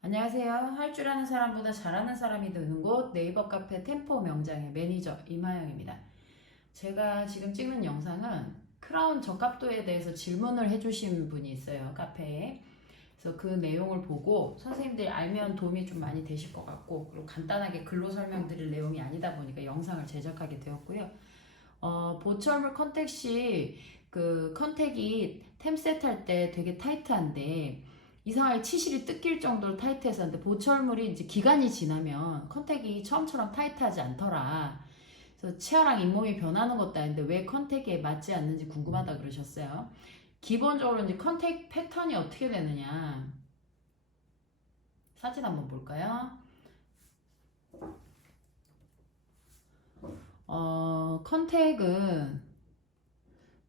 안녕하세요. 할 줄 아는 사람보다 잘하는 사람이 되는 곳 네이버 카페 템포 명장의 매니저 이마영입니다. 제가 지금 찍는 영상은 크라운 적합도에 대해서 질문을 해주신 분이 있어요. 카페에. 그래서 그 내용을 보고 선생님들이 알면 도움이 좀 많이 되실 것 같고, 그리고 간단하게 글로 설명드릴 내용이 아니다 보니까 영상을 제작하게 되었고요. 보철물 컨택시 그 컨택이 템셋 할 때 되게 타이트한데 이상하게 치실이 뜯길 정도로 타이트해서 하는데 보철물이 이제 기간이 지나면 컨택이 처음처럼 타이트하지 않더라. 그래서 치아랑 잇몸이 변하는 것도 아닌데 왜 컨택에 맞지 않는지 궁금하다 그러셨어요. 기본적으로 이제 컨택 패턴이 어떻게 되느냐. 사진 한번 볼까요? 컨택은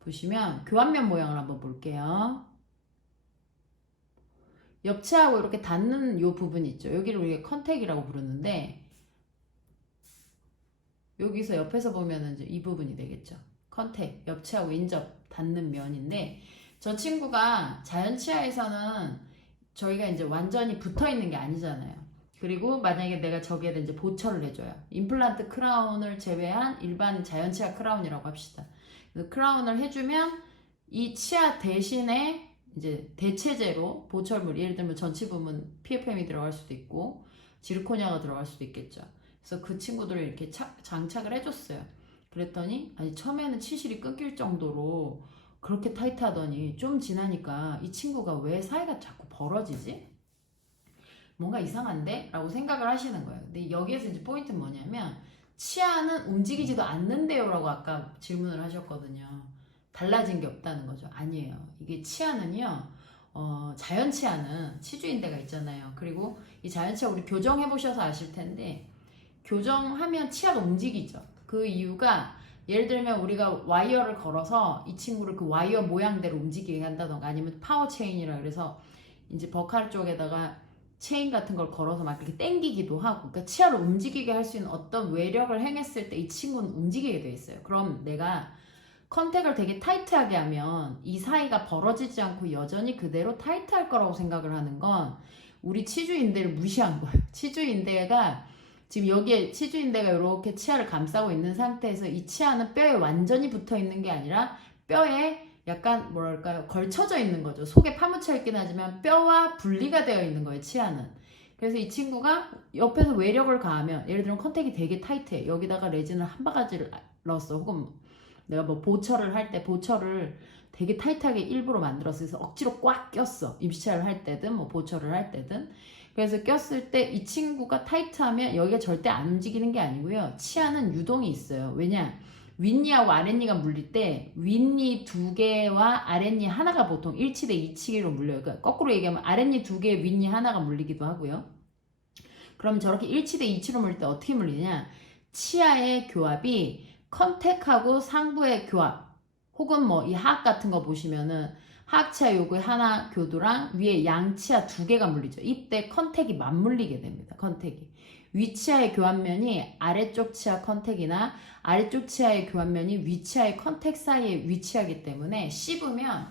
보시면 교환면 모양을 한번 볼게요. 옆치하고 이렇게 닿는 요 부분 있죠. 여기를 우리가 컨택이라고 부르는데 여기서 옆에서 보면은 이제 이 부분이 되겠죠. 컨택, 옆치하고 인접 닿는 면인데 저 친구가 자연 치아에서는 저희가 이제 완전히 붙어 있는 게 아니잖아요. 그리고 만약에 내가 저기에다 이제 보철을 해줘요. 임플란트 크라운을 제외한 일반 자연 치아 크라운이라고 합시다. 크라운을 해주면 이 치아 대신에 이제 대체제로 보철물, 예를 들면 전치 부분 PFM이 들어갈 수도 있고 지르코니아가 들어갈 수도 있겠죠. 그래서 그 친구들을 이렇게 장착을 해줬어요. 그랬더니 아니 처음에는 치실이 끊길 정도로 그렇게 타이트하더니 좀 지나니까 이 친구가 왜 사이가 자꾸 벌어지지? 뭔가 이상한데? 라고 생각을 하시는 거예요. 근데 여기에서 이제 포인트는 뭐냐면 치아는 움직이지도 않는데요 라고 아까 질문을 하셨거든요. 달라진 게 없다는 거죠. 아니에요. 이게 치아는요, 자연 치아는 치주인대가 있잖아요. 그리고 이 자연 치아 우리 교정해 보셔서 아실 텐데 교정하면 치아가 움직이죠. 그 이유가 예를 들면 우리가 와이어를 걸어서 이 친구를 그 와이어 모양대로 움직이게 한다던가 아니면 파워 체인이라 그래서 이제 버칼 쪽에다가 체인 같은 걸 걸어서 막 이렇게 당기기도 하고, 그러니까 치아를 움직이게 할 수 있는 어떤 외력을 행했을 때 이 친구는 움직이게 돼 있어요. 그럼 내가 컨택을 되게 타이트하게 하면 이 사이가 벌어지지 않고 여전히 그대로 타이트할 거라고 생각을 하는 건 우리 치주인대를 무시한 거예요. 치주인대가 지금 여기에 치주인대가 이렇게 치아를 감싸고 있는 상태에서 이 치아는 뼈에 완전히 붙어 있는 게 아니라 뼈에 약간 뭐랄까요, 걸쳐져 있는 거죠. 속에 파묻혀 있긴 하지만 뼈와 분리가 되어 있는 거예요, 치아는. 그래서 이 친구가 옆에서 외력을 가하면, 예를 들면 컨택이 되게 타이트해. 여기다가 레진을 한 바가지를 넣었어. 혹은 내가 뭐 보철을 할 때 보철을 되게 타이트하게 일부러 만들었어. 그래서 억지로 꽉 꼈어. 임시치아를 할 때든 뭐 보철을 할 때든. 그래서 꼈을 때 이 친구가 타이트하면 여기가 절대 안 움직이는 게 아니고요. 치아는 유동이 있어요. 왜냐? 윗니하고 아랫니가 물릴 때 윗니 두 개와 아랫니 하나가 보통 1치 대 2치기로 물려요. 그러니까 거꾸로 얘기하면 아랫니 두 개, 윗니 하나가 물리기도 하고요. 그럼 저렇게 1치 대 2치로 물릴 때 어떻게 물리냐? 치아의 교합이 컨택하고 상부의 교합, 혹은 뭐 이 하악 같은 거 보시면은 하악치아 요구의 하나 교두랑 위에 양치아 두 개가 물리죠. 이때 컨택이 맞물리게 됩니다. 컨택이. 위치아의 교환면이 아래쪽 치아 컨택이나 아래쪽 치아의 교환면이 위치아의 컨택 사이에 위치하기 때문에 씹으면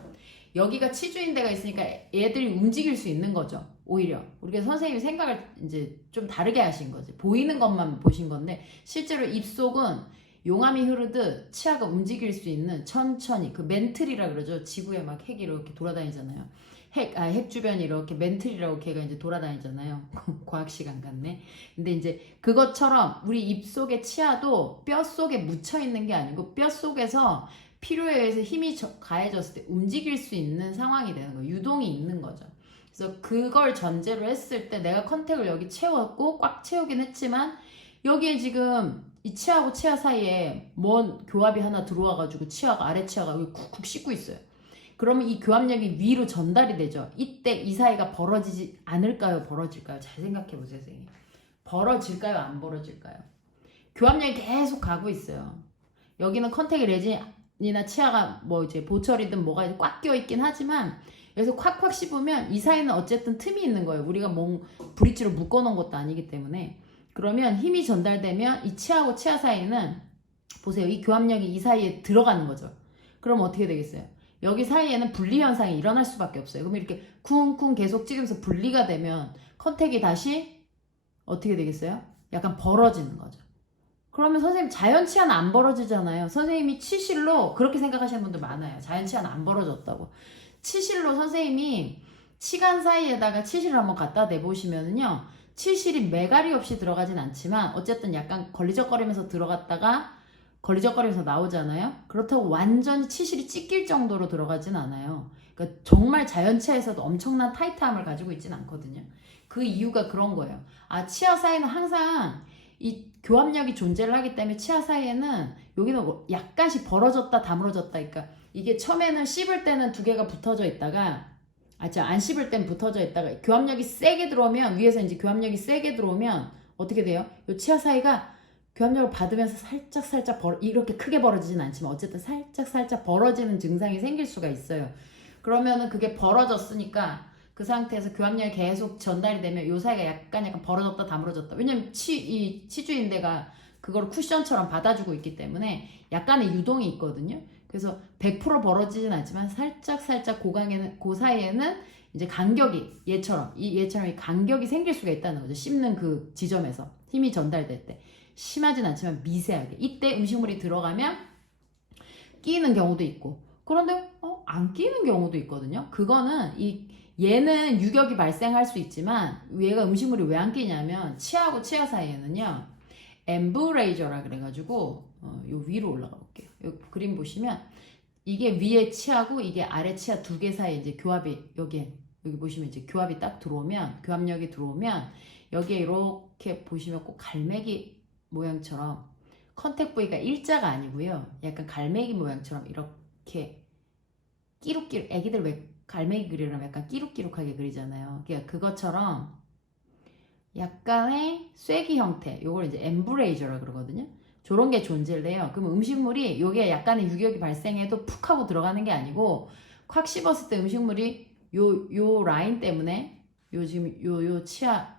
여기가 치주인대가 있으니까 얘들이 움직일 수 있는 거죠. 오히려 우리가 선생님이 생각을 이제 좀 다르게 하신 거지. 보이는 것만 보신 건데 실제로 입속은 용암이 흐르듯 치아가 움직일 수 있는, 천천히, 그 멘틀이라 그러죠. 지구에 막 핵이 이렇게 돌아다니잖아요. 핵 주변이 이렇게 멘틀이라고 걔가 이제 돌아다니잖아요. 과학 시간 같네. 근데 이제 그것처럼 우리 입속의 치아도 뼈 속에 묻혀 있는 게 아니고 뼈 속에서 필요에 의해서 힘이 가해졌을 때 움직일 수 있는 상황이 되는 거예요. 유동이 있는 거죠. 그래서 그걸 전제로 했을 때 내가 컨택을 여기 채웠고 꽉 채우긴 했지만 여기에 지금 이 치아하고 치아 사이에 먼 교합이 하나 들어와가지고 치아가 아래 치아가 여기 쿡쿡 씻고 있어요. 그러면 이 교합력이 위로 전달이 되죠. 이때 이 사이가 벌어지지 않을까요? 벌어질까요? 잘 생각해 보세요, 선생님. 벌어질까요? 안 벌어질까요? 교합력이 계속 가고 있어요. 여기는 컨택이 레진이나 치아가 뭐 이제 보철이든 뭐가 꽉 껴 있긴 하지만 여기서 콱콱 씹으면 이 사이는 어쨌든 틈이 있는 거예요. 우리가 뭐 브릿지로 묶어 놓은 것도 아니기 때문에. 그러면 힘이 전달되면 이 치아하고 치아 사이는 보세요. 이 교합력이 이 사이에 들어가는 거죠. 그럼 어떻게 되겠어요? 여기 사이에는 분리 현상이 일어날 수밖에 없어요. 그럼 이렇게 쿵쿵 계속 찍으면서 분리가 되면 컨택이 다시 어떻게 되겠어요? 약간 벌어지는 거죠. 그러면 선생님 자연 치아는 안 벌어지잖아요. 선생님이 치실로 그렇게 생각하시는 분들 많아요. 자연 치아는 안 벌어졌다고. 치실로 선생님이 치간 사이에다가 치실을 한번 갖다 대보시면은요. 치실이 매갈이 없이 들어가진 않지만 어쨌든 약간 걸리적거리면서 들어갔다가 걸리적거리면서 나오잖아요. 그렇다고 완전히 치실이 찢길 정도로 들어가진 않아요. 그러니까 정말 자연 치아에서도 엄청난 타이트함을 가지고 있진 않거든요. 그 이유가 그런 거예요. 아, 치아 사이는 항상 이 교합력이 존재를 하기 때문에 치아 사이에는 여기는 약간씩 벌어졌다 다물어졌다. 그러니까 이게 처음에는 씹을 때는 두 개가 붙어져 있다가 안 씹을 땐 붙어져 있다가 교합력이 세게 들어오면 위에서 이제 교합력이 세게 들어오면 어떻게 돼요? 이 치아 사이가 교합력을 받으면서 살짝 이렇게 크게 벌어지진 않지만 어쨌든 살짝 벌어지는 증상이 생길 수가 있어요. 그러면은 그게 벌어졌으니까 그 상태에서 교합력이 계속 전달이 되면 요 사이가 약간 벌어졌다 다물어졌다. 왜냐면 이 치주인대가 그걸 쿠션처럼 받아주고 있기 때문에 약간의 유동이 있거든요. 그래서 100% 벌어지진 않지만 살짝 고강에는 그 사이에는 이제 간격이 얘처럼 이 간격이 생길 수가 있다는 거죠. 씹는 그 지점에서 힘이 전달될 때 심하진 않지만 미세하게 이때 음식물이 들어가면 끼는 경우도 있고 그런데 안 끼는 경우도 있거든요. 그거는 얘는 유격이 발생할 수 있지만 얘가 음식물이 왜 안 끼냐면 치아하고 치아 사이에는요 엠브레이저라 그래가지고 요 위로 올라가 볼게요. 요 그림 보시면 이게 위에 치아고 이게 아래 치아 두 개 사이에 이제 교합이 여기 보시면 이제 교합이 딱 들어오면 교합력이 들어오면 여기에 이렇게 보시면 꼭 갈매기 모양처럼 컨택 부위가 일자가 아니고요. 약간 갈매기 모양처럼 이렇게 끼룩끼룩 애기들 왜 갈매기 그리려면 약간 끼룩끼룩하게 그리잖아요. 그러니까 그것처럼 약간의 쐐기 형태, 요걸 이제 엠브레이저라 그러거든요. 저런 게 존재를 해요. 그럼 음식물이 요게 약간의 유격이 발생해도 푹 하고 들어가는 게 아니고 콱 씹었을 때 음식물이 요 라인 때문에 지금 요 치아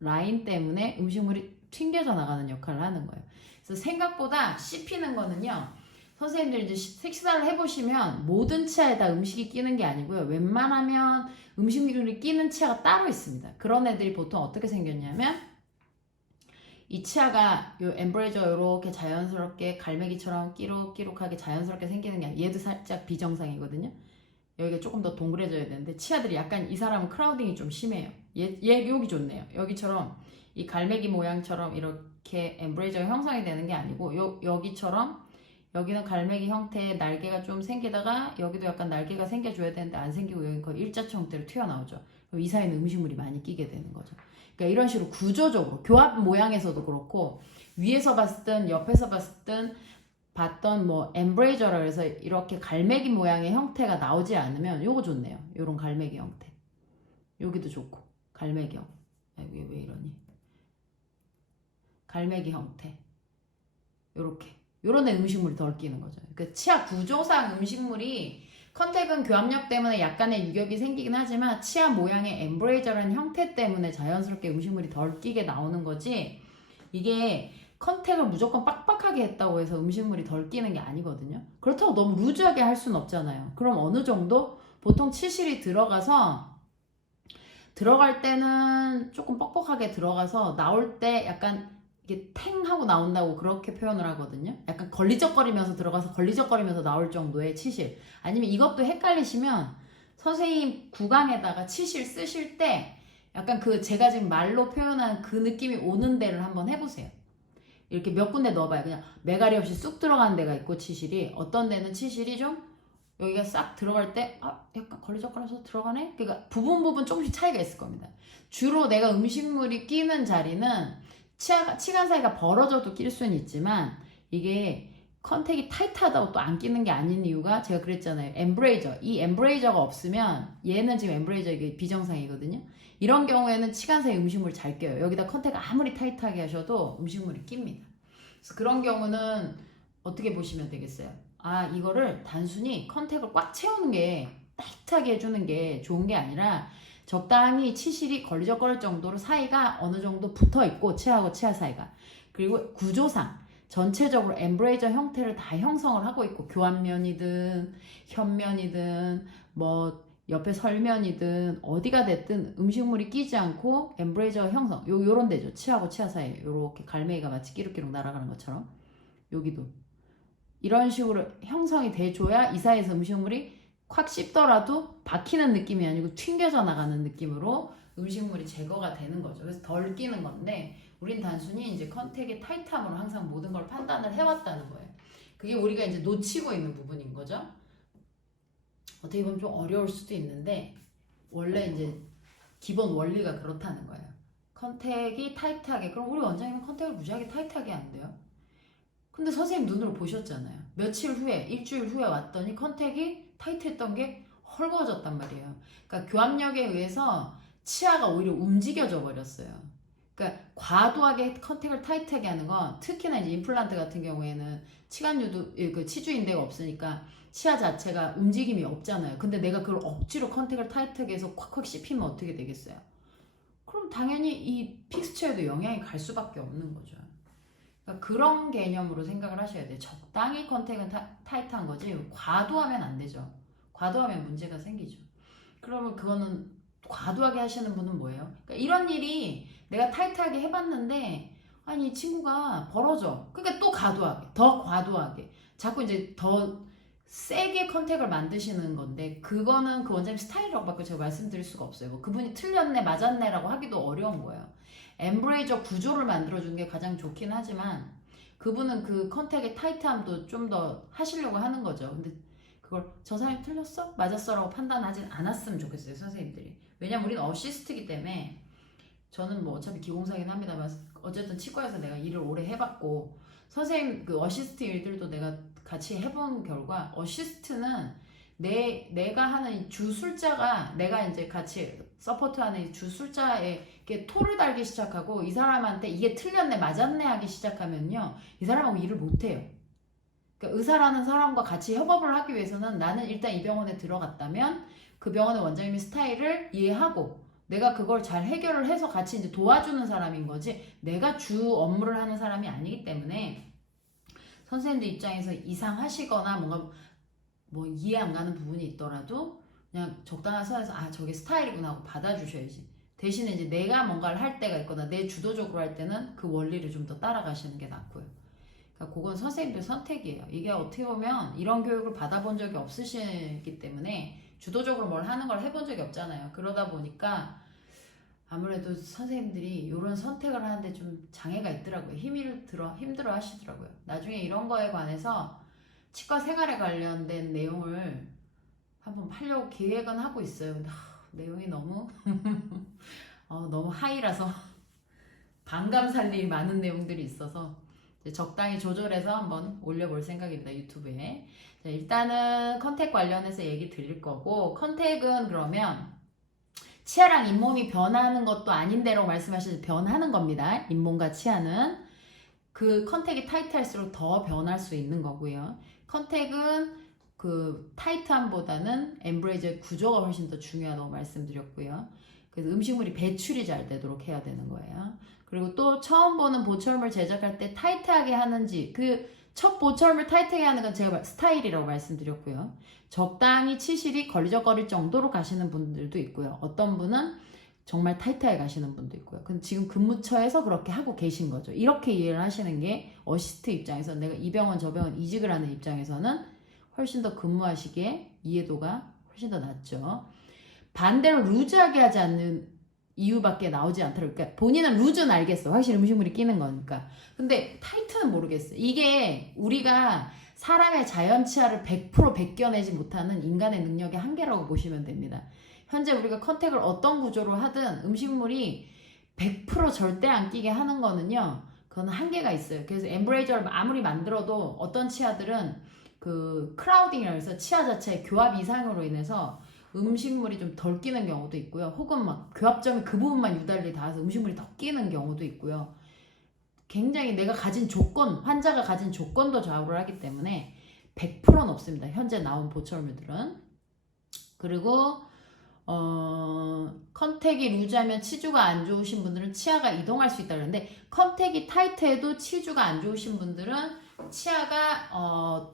라인 때문에 음식물이 튕겨져 나가는 역할을 하는 거예요. 그래서 생각보다 씹히는 거는요. 선생님들 이제 식사를 해보시면 모든 치아에다 음식이 끼는 게 아니고요. 웬만하면 음식물이 끼는 치아가 따로 있습니다. 그런 애들이 보통 어떻게 생겼냐면 이 치아가 요 엠브레이저 이렇게 자연스럽게 갈매기처럼 끼룩끼룩하게 자연스럽게 생기는 게 아니라 얘도 살짝 비정상이거든요. 여기가 조금 더 동그래져야 되는데 치아들이 약간 이 사람은 크라우딩이 좀 심해요. 얘 여기 좋네요. 여기처럼 이 갈매기 모양처럼 이렇게 엠브레이저가 형성이 되는 게 아니고 여기처럼 여기는 갈매기 형태의 날개가 좀 생기다가 여기도 약간 날개가 생겨줘야 되는데 안 생기고 여기 거의 일자처 형태로 튀어나오죠. 그럼 이 사이는 음식물이 많이 끼게 되는 거죠. 그러니까 이런 식으로 구조적으로 교합 모양에서도 그렇고 위에서 봤을 땐 옆에서 봤을 땐 봤던 뭐 엠브레이저라 그래서 이렇게 갈매기 모양의 형태가 나오지 않으면 요거 좋네요. 요런 갈매기 형태. 여기도 좋고 갈매기 형태. 이게 왜 이러니? 갈매기 형태. 요런 애 음식물이 덜 끼는 거죠. 그러니까 치아 구조상 음식물이 컨택은 교합력 때문에 약간의 유격이 생기긴 하지만 치아 모양의 엠브레이저라는 형태 때문에 자연스럽게 음식물이 덜 끼게 나오는 거지 이게 컨택을 무조건 빡빡하게 했다고 해서 음식물이 덜 끼는 게 아니거든요. 그렇다고 너무 루즈하게 할 수는 없잖아요. 그럼 어느 정도 보통 치실이 들어갈 때는 조금 뻑뻑하게 들어가서 나올 때 약간 이게 탱 하고 나온다고 그렇게 표현을 하거든요. 약간 걸리적거리면서 들어가서 걸리적거리면서 나올 정도의 치실. 아니면 이것도 헷갈리시면 선생님 구강에다가 치실 쓰실 때 약간 그 제가 지금 말로 표현한 그 느낌이 오는 데를 한번 해보세요. 이렇게 몇 군데 넣어봐요. 그냥 매가리 없이 쑥 들어가는 데가 있고 치실이 어떤 데는 치실이 좀 여기가 싹 들어갈 때 약간 걸리적거려서 들어가네? 그러니까 부분 조금씩 차이가 있을 겁니다. 주로 내가 음식물이 끼는 자리는 치간 사이가 벌어져도 낄 수는 있지만 이게 컨택이 타이트하다고 또 안 끼는 게 아닌 이유가 제가 그랬잖아요. 엠브레이저. 이 엠브레이저가 없으면 얘는 지금 엠브레이저 이게 비정상이거든요. 이런 경우에는 치간 사이 음식물이 잘 껴요. 여기다 컨택 아무리 타이트하게 하셔도 음식물이 낍니다. 그래서 그런 경우는 어떻게 보시면 되겠어요? 이거를 단순히 컨택을 꽉 채우는 게 타이트하게 해주는 게 좋은 게 아니라 적당히 치실이 걸리적거릴 정도로 사이가 어느 정도 붙어 있고 치아하고 치아 사이가 그리고 구조상 전체적으로 엠브레이저 형태를 다 형성을 하고 있고 교환면이든 현면이든 뭐 옆에 설면이든 어디가 됐든 음식물이 끼지 않고 엠브레이저 형성 요런 데죠. 치아하고 치아 사이에 요렇게 갈매기가 마치 끼룩끼룩 날아가는 것처럼 여기도 이런 식으로 형성이 돼줘야 이 사이에서 음식물이 콱 씹더라도 박히는 느낌이 아니고 튕겨져 나가는 느낌으로 음식물이 제거가 되는 거죠. 그래서 덜 끼는 건데 우린 단순히 이제 컨택의 타이트함으로 항상 모든 걸 판단을 해왔다는 거예요. 그게 우리가 이제 놓치고 있는 부분인 거죠. 어떻게 보면 좀 어려울 수도 있는데 원래 이제 기본 원리가 그렇다는 거예요. 컨택이 타이트하게 그럼 우리 원장님은 컨택을 무지하게 타이트하게 하는데요. 근데 선생님 눈으로 보셨잖아요. 며칠 후에 일주일 후에 왔더니 컨택이 타이트했던 게 헐거워졌단 말이에요. 그러니까 교합력에 의해서 치아가 오히려 움직여져 버렸어요. 그러니까 과도하게 컨택을 타이트하게 하는 건 특히나 이제 임플란트 같은 경우에는 치관유도 그 치주인대가 없으니까 치아 자체가 움직임이 없잖아요. 근데 내가 그걸 억지로 컨택을 타이트하게 해서 콱콱 씹히면 어떻게 되겠어요? 그럼 당연히 이 픽스처에도 영향이 갈 수밖에 없는 거죠. 그러니까 그런 개념으로 생각을 하셔야 돼요. 적당히 컨택은 타이트한 거지 과도하면 안 되죠. 과도하면 문제가 생기죠. 그러면 그거는 과도하게 하시는 분은 뭐예요? 그러니까 이런 일이 내가 타이트하게 해봤는데 아니 이 친구가 벌어져. 그러니까 또 과도하게 더 과도하게 자꾸 이제 더 세게 컨택을 만드시는 건데 그거는 그 원장님 스타일이라고 밖에 제가 말씀드릴 수가 없어요. 뭐 그분이 틀렸네 맞았네라고 하기도 어려운 거예요. 엠브레이저 구조를 만들어주는 게 가장 좋긴 하지만 그분은 그 컨택의 타이트함도 좀 더 하시려고 하는 거죠. 근데 그걸 저 사람이 틀렸어? 맞았어? 라고 판단하진 않았으면 좋겠어요. 선생님들이. 왜냐면 우리는 어시스트이기 때문에 저는 뭐 어차피 기공사긴 합니다만 어쨌든 치과에서 내가 일을 오래 해봤고 선생님 그 어시스트 일들도 내가 같이 해본 결과 어시스트는 내가 하는 주 술자가 내가 이제 같이 서포트하는 이 주 술자에 이렇게 토를 달기 시작하고 이 사람한테 이게 틀렸네 맞았네 하기 시작하면요 이 사람하고 일을 못해요. 그러니까 의사라는 사람과 같이 협업을 하기 위해서는 나는 일단 이 병원에 들어갔다면 그 병원의 원장님의 스타일을 이해하고 내가 그걸 잘 해결을 해서 같이 이제 도와주는 사람인 거지 내가 주 업무를 하는 사람이 아니기 때문에 선생님들 입장에서 이상하시거나 뭔가 뭐 이해 안 가는 부분이 있더라도 그냥 적당한 선에서 아 저게 스타일이구나 하고 받아주셔야지. 대신에 이제 내가 뭔가를 할 때가 있거나 내 주도적으로 할 때는 그 원리를 좀 더 따라가시는 게 낫고요. 그러니까 그건 선생님들 선택이에요. 이게 어떻게 보면 이런 교육을 받아본 적이 없으시기 때문에 주도적으로 뭘 하는 걸 해본 적이 없잖아요. 그러다 보니까 아무래도 선생님들이 이런 선택을 하는데 좀 장애가 있더라고요. 힘들어 하시더라고요. 나중에 이런 거에 관해서 치과 생활에 관련된 내용을 한번 하려고 계획은 하고 있어요. 근데 내용이 너무 너무 하이라서 반감 살 일이 많은 내용들이 있어서 적당히 조절해서 한번 올려볼 생각입니다. 유튜브에. 자, 일단은 컨택 관련해서 얘기 드릴 거고 컨택은 그러면 치아랑 잇몸이 변하는 것도 아닌데라고 말씀하셔서 변하는 겁니다. 잇몸과 치아는 그 컨택이 타이트할수록 더 변할 수 있는 거고요. 컨택은 그 타이트함보다는 엠브레이저의 구조가 훨씬 더 중요하다고 말씀드렸고요. 그래서 음식물이 배출이 잘 되도록 해야 되는 거예요. 그리고 또 처음 보는 보철물 제작할 때 타이트하게 하는지 그 첫 보철물 타이트하게 하는 건 제가 스타일이라고 말씀드렸고요. 적당히 치실이 걸리적거릴 정도로 가시는 분들도 있고요. 어떤 분은 정말 타이트하게 가시는 분도 있고요. 근데 지금 근무처에서 그렇게 하고 계신 거죠. 이렇게 이해를 하시는 게 어시스트 입장에서 내가 이 병원 저 병원 이직을 하는 입장에서는 훨씬 더 근무하시기에 이해도가 훨씬 더 낮죠. 반대로 루즈하게 하지 않는 이유밖에 나오지 않더라고요. 그러니까 본인은 루즈는 알겠어. 확실히 음식물이 끼는 거니까. 근데 타이트는 모르겠어. 이게 우리가 사람의 자연 치아를 100% 벗겨내지 못하는 인간의 능력의 한계라고 보시면 됩니다. 현재 우리가 컨택을 어떤 구조로 하든 음식물이 100% 절대 안 끼게 하는 거는요. 그건 한계가 있어요. 그래서 엠브레이저를 아무리 만들어도 어떤 치아들은 그 크라우딩이라고 해서 치아 자체의 교합 이상으로 인해서 음식물이 좀 덜 끼는 경우도 있고요. 혹은 막 교합점이 그 부분만 유달리 닿아서 음식물이 더 끼는 경우도 있고요. 굉장히 내가 가진 조건, 환자가 가진 조건도 좌우를 하기 때문에 100%는 없습니다. 현재 나온 보철물들은. 그리고 컨택이 루즈하면 치주가 안 좋으신 분들은 치아가 이동할 수 있다 그러는데 컨택이 타이트해도 치주가 안 좋으신 분들은 치아가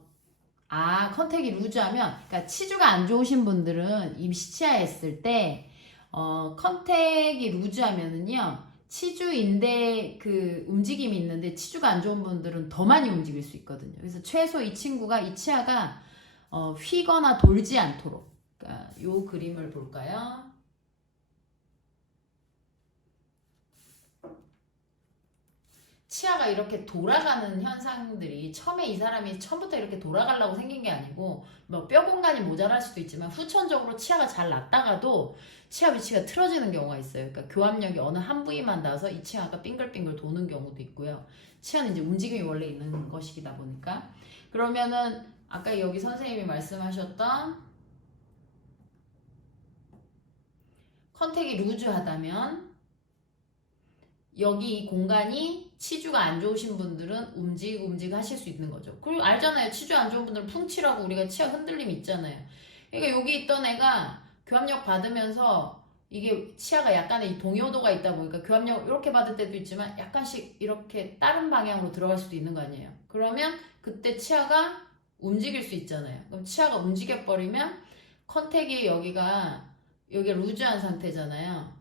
컨택이 루즈하면 그러니까 치주가 안 좋으신 분들은 임시치아 했을 때 컨택이 루즈하면은요 치주인데 그 움직임이 있는데 치주가 안 좋은 분들은 더 많이 움직일 수 있거든요. 그래서 최소 이 친구가 이 치아가 휘거나 돌지 않도록 그러니까 요 그림을 볼까요? 치아가 이렇게 돌아가는 현상들이 처음에 이 사람이 처음부터 이렇게 돌아가려고 생긴 게 아니고 뭐 뼈 공간이 모자랄 수도 있지만 후천적으로 치아가 잘 났다가도 치아 위치가 틀어지는 경우가 있어요. 그러니까 교합력이 어느 한 부위만 닿아서 이 치아가 빙글빙글 도는 경우도 있고요. 치아는 이제 움직임이 원래 있는 것이다 보니까 그러면은 아까 여기 선생님이 말씀하셨던 컨택이 루즈하다면 여기 이 공간이 치주가 안 좋으신 분들은 움직 하실 수 있는 거죠. 그리고 알잖아요. 치주 안 좋은 분들은 풍치라고 우리가 치아 흔들림 있잖아요. 그러니까 여기 있던 애가 교합력 받으면서 이게 치아가 약간의 동요도가 있다 보니까 교합력 이렇게 받을 때도 있지만 약간씩 이렇게 다른 방향으로 들어갈 수도 있는 거 아니에요. 그러면 그때 치아가 움직일 수 있잖아요. 그럼 치아가 움직여버리면 컨택이 여기가 루즈한 상태잖아요.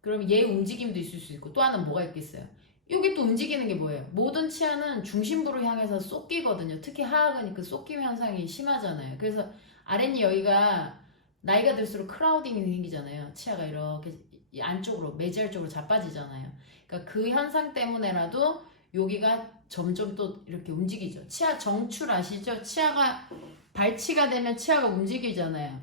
그럼 얘 움직임도 있을 수 있고 또 하나는 뭐가 있겠어요? 여기 또 움직이는 게 뭐예요? 모든 치아는 중심부를 향해서 쏟기거든요. 특히 하악은 그 쏟김 현상이 심하잖아요. 그래서 아랫니 여기가 나이가 들수록 크라우딩이 생기잖아요. 치아가 이렇게 안쪽으로 메지얼 쪽으로 자빠지잖아요. 그러니까 그 현상 때문에라도 여기가 점점 또 이렇게 움직이죠. 치아 정출 아시죠? 치아가 발치가 되면 치아가 움직이잖아요.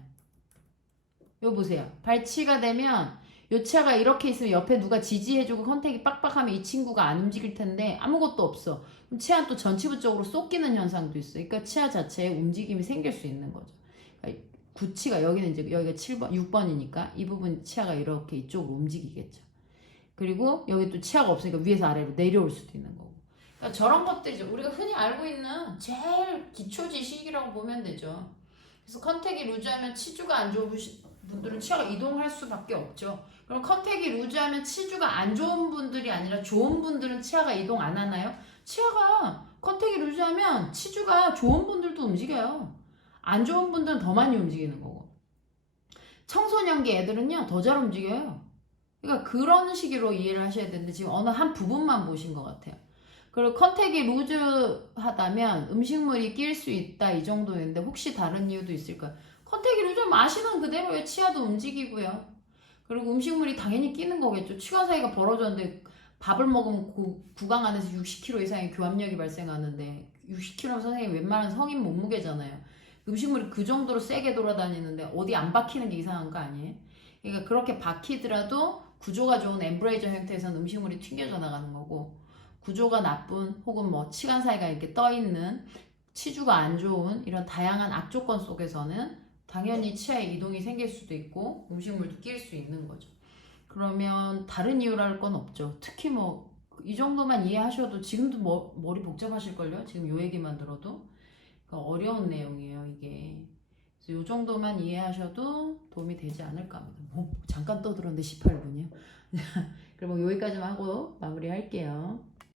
요 보세요. 발치가 되면 요 치아가 이렇게 있으면 옆에 누가 지지해주고 컨택이 빡빡하면 이 친구가 안 움직일 텐데 아무것도 없어. 그럼 치아 또 전치부 쪽으로 쏟기는 현상도 있어요. 그러니까 치아 자체에 움직임이 생길 수 있는 거죠. 그러니까 구치가 여기는 이제 여기가 7번, 6번이니까 이 부분 치아가 이렇게 이쪽으로 움직이겠죠. 그리고 여기 또 치아가 없으니까 위에서 아래로 내려올 수도 있는 거고. 그러니까 저런 것들이죠. 우리가 흔히 알고 있는 제일 기초 지식이라고 보면 되죠. 그래서 컨택이 루즈하면 치주가 안 좋으신 분들은 치아가 이동할 수밖에 없죠. 그럼 컨택이 루즈하면 치주가 안 좋은 분들이 아니라 좋은 분들은 치아가 이동 안 하나요? 치아가 컨택이 루즈하면 치주가 좋은 분들도 움직여요. 안 좋은 분들은 더 많이 움직이는 거고. 청소년기 애들은요 더 잘 움직여요. 그러니까 그런 식으로 이해를 하셔야 되는데 지금 어느 한 부분만 보신 것 같아요. 그리고 컨택이 루즈하다면 음식물이 낄 수 있다 이 정도인데 혹시 다른 이유도 있을까요? 컨택이 루즈하면 마시는 그대로의 치아도 움직이고요. 그리고 음식물이 당연히 끼는 거겠죠. 치과 사이가 벌어졌는데 밥을 먹으면 구강 안에서 60kg 이상의 교합력이 발생하는데 60kg 선생님 웬만한 성인 몸무게잖아요. 음식물이 그 정도로 세게 돌아다니는데 어디 안 박히는 게 이상한 거 아니에요? 그러니까 그렇게 박히더라도 구조가 좋은 엠브레이저 형태에서는 음식물이 튕겨져 나가는 거고 구조가 나쁜 혹은 뭐 치관 사이가 이렇게 떠 있는 치주가 안 좋은 이런 다양한 악조건 속에서는 당연히 치아에 이동이 생길 수도 있고 음식물도 낄 수 있는 거죠. 그러면 다른 이유랄 건 없죠. 특히 뭐 이 정도만 이해하셔도 지금도 머리 복잡하실걸요? 지금 요 얘기만 들어도. 그러니까 어려운 내용이에요, 이게. 그래서 요 정도만 이해하셔도 도움이 되지 않을까 합니다. 잠깐 떠들었는데 18분이요. 그럼 여기까지만 하고 마무리할게요.